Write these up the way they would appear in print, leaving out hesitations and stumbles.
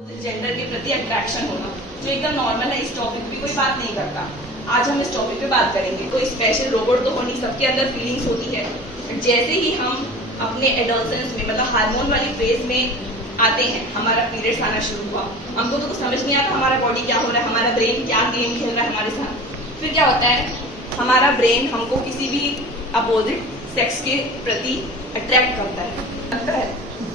Gender के प्रति attraction होना जो एकदम नॉर्मल है, इस टॉपिक पे कोई बात नहीं करता। आज हम इस टॉपिक पे बात करेंगे। कोई स्पेशल रोबोट तो हो नहीं, सबके अंदर फीलिंग्स होती है। जैसे ही हम अपने एडोलसेंस में मतलब हार्मोन वाली फेज में आते हैं, हमारा पीरियड्स आना शुरू हुआ, हमको तो कुछ समझ नहीं आता हमारा बॉडी क्या हो रहा है, हमारा ब्रेन क्या गेम खेल रहा है हमारे साथ। फिर क्या होता है, हमारा ब्रेन हमको किसी भी अपोजिट सेक्स के प्रति अट्रैक्ट करता है।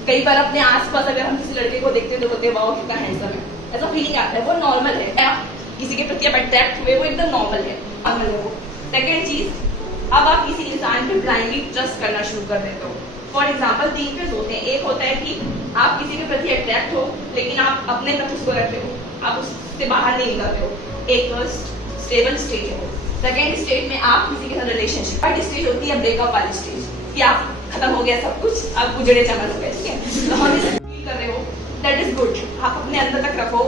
कई बार अपने आसपास अगर हम किसी लड़के को देखते हैं तो बोलते हैं वाओ कितना हैंडसम है, ऐसा फीलिंग आता है। वो नॉर्मल है, किसी के प्रति आप अट्रैक्ट हुए वो एकदम नॉर्मल है वो। सेकेंड चीज, अब आप किसी इंसान पे ब्लाइंडली ट्रस्ट करना शुरू कर देते हो। फॉर एग्जाम्पल 3 फेज होते हैं। एक होता है कि आप किसी के प्रति अट्रैक्ट हो लेकिन आप अपने तक उसको रखते हो, आप उससे बाहर नहीं निकलते हो। एक स्टेबल स्टेज है। सेकेंड स्टेज में आप किसी के साथ रिलेशनशिप। थर्ड स्टेज होती है ब्रेकअप वाली स्टेज कि आप खत्म हो गया सब कुछ, अब गुजरे चमन हो गए, ठीक है। तो हम इसे फील कर रहे हो, दैट इज गुड। आप अपने अंदर तक रखो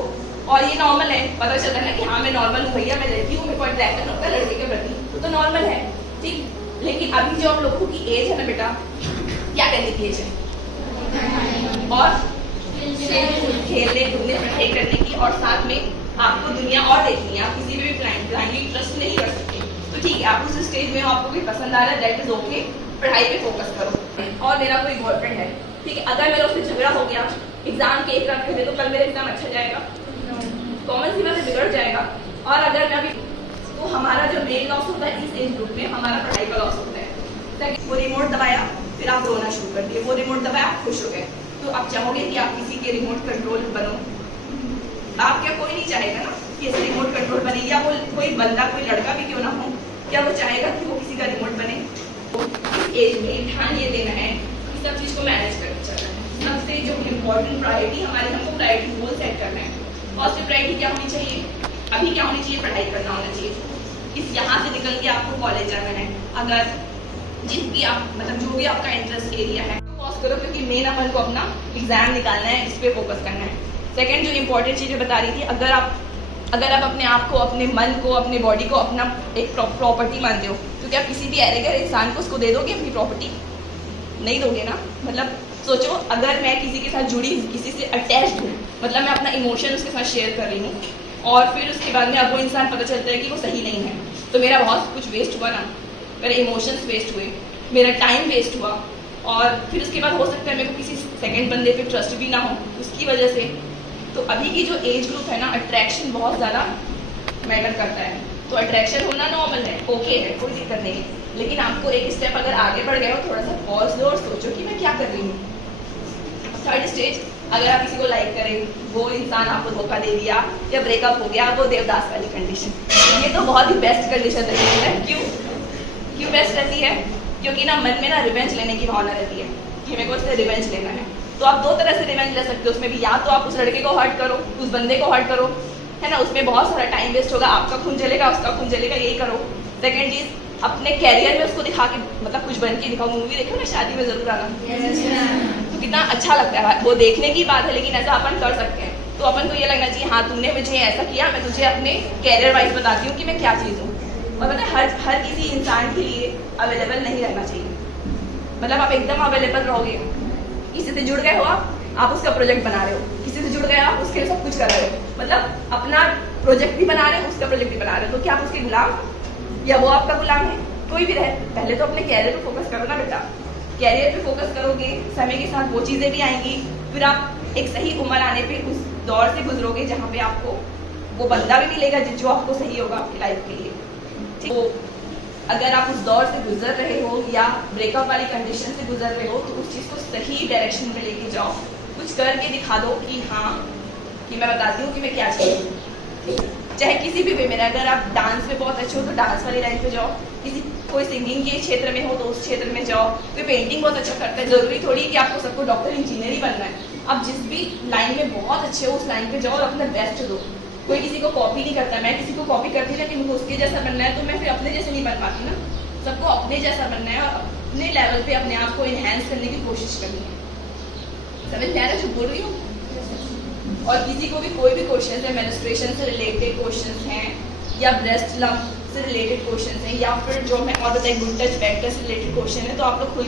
और ये नॉर्मल है। पता चलता है ना कि हाँ मैं नॉर्मल हूँ भैया, मैं लड़की हूँ, मेरे को अट्रैक्शन होता है लड़के के प्रति, तो नॉर्मल है, ठीक। लेकिन अभी जो आप लोगों की एज है ना बेटा, क्या करने की एज है, और खेलने कूदने पढ़ाई करने की, और साथ में आपको दुनिया और देखनी है। आप किसी में भी ब्लाइंडली ट्रस्ट नहीं कर सकते। तो ठीक है, आप उस स्टेज में हो, आपको कोई पसंद आ रहा है, दैट इज ओके, पढ़ाई पे फोकस करो। और मेरा कोई बॉयफ्रेंड है, ठीक है, अगर मेरा उससे झगड़ा हो गया, एग्जाम के 1 रात पहले, तो कल मेरा एग्जाम अच्छा जाएगा, कॉमन सी बात बिगड़ जाएगा। और अगर मैं अभी, तो हमारा जो मेन लॉस होता है इस एज ग्रुप में, हमारा पढ़ाई का लॉस होता है। वो रिमोट दबाया, फिर आप रोना शुरू कर दिए, वो रिमोट दबाया, आप खुश हो गए, तो आप चाहोगे कि आप किसी के रिमोट कंट्रोल बनो? आप क्या, कोई नहीं चाहेगा ना कि ऐसे रिमोट कंट्रोल बने, या वो कोई बंदा, कोई लड़का भी क्यों ना हो, क्या वो चाहेगा कि वो किसी का रिमोट बने? एज में ध्यान ये देना है कि सब चीज को मैनेज करके चलना है। सबसे जो इम्पोर्टेंट प्रायोरिटी हमारी, हमको प्रायोरिटी गोल सेट करना है। फर्स्ट प्रायोरिटी क्या होनी चाहिए, अभी क्या होनी चाहिए, पढ़ाई करना होना चाहिए। इस यहाँ से निकल के आपको कॉलेज जाना है। अगर जिस भी आप मतलब जो भी आपका इंटरेस्ट एरिया है फोकस करो, क्योंकि मेन अपन को अपना एग्जाम निकालना है, इस पे फोकस करना है। सेकेंड जो इम्पोर्टेंट चीजें बता रही थी, अगर आप अपने आप को, अपने मन को, अपने बॉडी को अपना एक प्रॉपर्टी मानते हो, तो क्या किसी भी एरेगर इंसान को उसको दे दोगे अपनी प्रॉपर्टी? नहीं दोगे ना। मतलब सोचो, अगर मैं किसी के साथ जुड़ी हूँ, किसी से अटैच्ड हूँ, मतलब मैं अपना इमोशन उसके साथ शेयर कर रही हूँ, और फिर उसके बाद में अब वो इंसान पता चलता है कि वो सही नहीं है, तो मेरा बहुत कुछ वेस्ट हुआ ना, मेरे इमोशंस वेस्ट हुए, मेरा टाइम वेस्ट हुआ, और फिर उसके बाद हो सकता है मेरे को किसी सेकंड बंदे पे ट्रस्ट भी ना हो उसकी वजह से। तो अभी की जो एज ग्रुप है ना, अट्रैक्शन बहुत ज़्यादा मैटर करता है। तो अट्रैक्शन होना नॉर्मल है, ओके है, कोई दिक्कत नहीं है, लेकिन आपको एक स्टेप अगर आगे बढ़ गए हो, थोड़ा सा पॉज लो और सोचो कि मैं क्या कर रही हूँ। थर्ड स्टेज, अगर आप किसी को लाइक करें, वो इंसान आपको धोखा दे दिया या ब्रेकअप हो गया, वो देवदास वाली कंडीशन, ये तो बहुत ही बेस्ट कंडीशन रहती है। क्यों बेस्ट रहती है? क्योंकि ना मन में ना रिवेंज लेने की भावना रहती है कि मेरे को इससे रिवेंज लेना है। तो आप 2 तरह से रिवेंज ले सकते हो उसमें भी, या तो आप उस लड़के को हर्ट करो, उस बंदे को हर्ट करो, है ना, उसमें बहुत सारा टाइम वेस्ट होगा, आपका खून जलेगा, उसका खून जलेगा, यही करो। सेकंड चीज, अपने कैरियर में उसको दिखा के, मतलब कुछ बन के दिखाओ। मूवी देखो ना, शादी में जरूर आना, तो कितना अच्छा लगता है, वो देखने की बात है, लेकिन ऐसा अपन कर सकते हैं। तो अपन को ये लगना चाहिए, हाँ तुमने मुझे ऐसा किया, मैं तुझे अपने कैरियर वाइज बताती हूँ कि मैं क्या चीज़ हूँ। और मतलब हर किसी इंसान के लिए अवेलेबल नहीं रहना चाहिए। मतलब आप एकदम अवेलेबल रहोगे, किसी से जुड़ गए हो, आप उसका प्रोजेक्ट बना रहे हो, किसी से जुड़ गए आप उसके लिए सब कुछ कर रहे हो, मतलब अपना प्रोजेक्ट भी बना रहे हो, उसका प्रोजेक्ट भी बना रहे हो, तो क्या आप उसके गुलाम या वो आपका गुलाम है? कोई भी रहे, पहले तो अपने कैरियर पे फोकस करो ना बेटा। कैरियर पे फोकस करोगे, समय के साथ वो चीजें भी आएंगी, फिर आप एक सही उम्र आने पे उस दौर से गुजरोगे जहाँ पे आपको वो बंदा भी मिलेगा जो आपको सही होगा आपकी लाइफ के लिए। तो अगर आप उस दौर से गुजर रहे हो या ब्रेकअप वाली कंडीशन से गुजर रहे हो, तो उस चीज़ को सही डायरेक्शन में लेके जाओ, कुछ करके दिखा दो कि हाँ, कि मैं बताती हूँ कि मैं क्या चाहिए। चाहे किसी भी वे में, अगर आप डांस में बहुत अच्छे हो तो डांस वाली लाइन पे जाओ, कोई सिंगिंग के क्षेत्र में हो तो उस क्षेत्र में जाओ, कोई पेंटिंग बहुत अच्छा करता है, जरूरी थोड़ी कि आपको सबको डॉक्टर इंजीनियर ही बनना है। आप जिस भी लाइन में बहुत अच्छे हो उस लाइन पे जाओ और अपना बेस्ट दो। कोई किसी को कॉपी नहीं करता, मैं किसी को कॉपी करती लेकिन मुझे उसके जैसा बनना है, तो मैं फिर अपने जैसे नहीं बन पाती ना। सबको अपने जैसा बनना है और अपने लेवल पे अपने आप को इनहेंस करने की कोशिश करनी है। समझ में आ रहा है जो बोल रही हूँ? और किसी को भी कोई भी क्वेश्चन है, मेंस्ट्रुएशन से रिलेटेड क्वेश्चन हैं, या ब्रेस्ट लंप से रिलेटेड क्वेश्चन हैं, या फिर जो मैं और बताई गुड टच बैड टच से रिलेटेड क्वेश्चन है, तो आप लोग खुद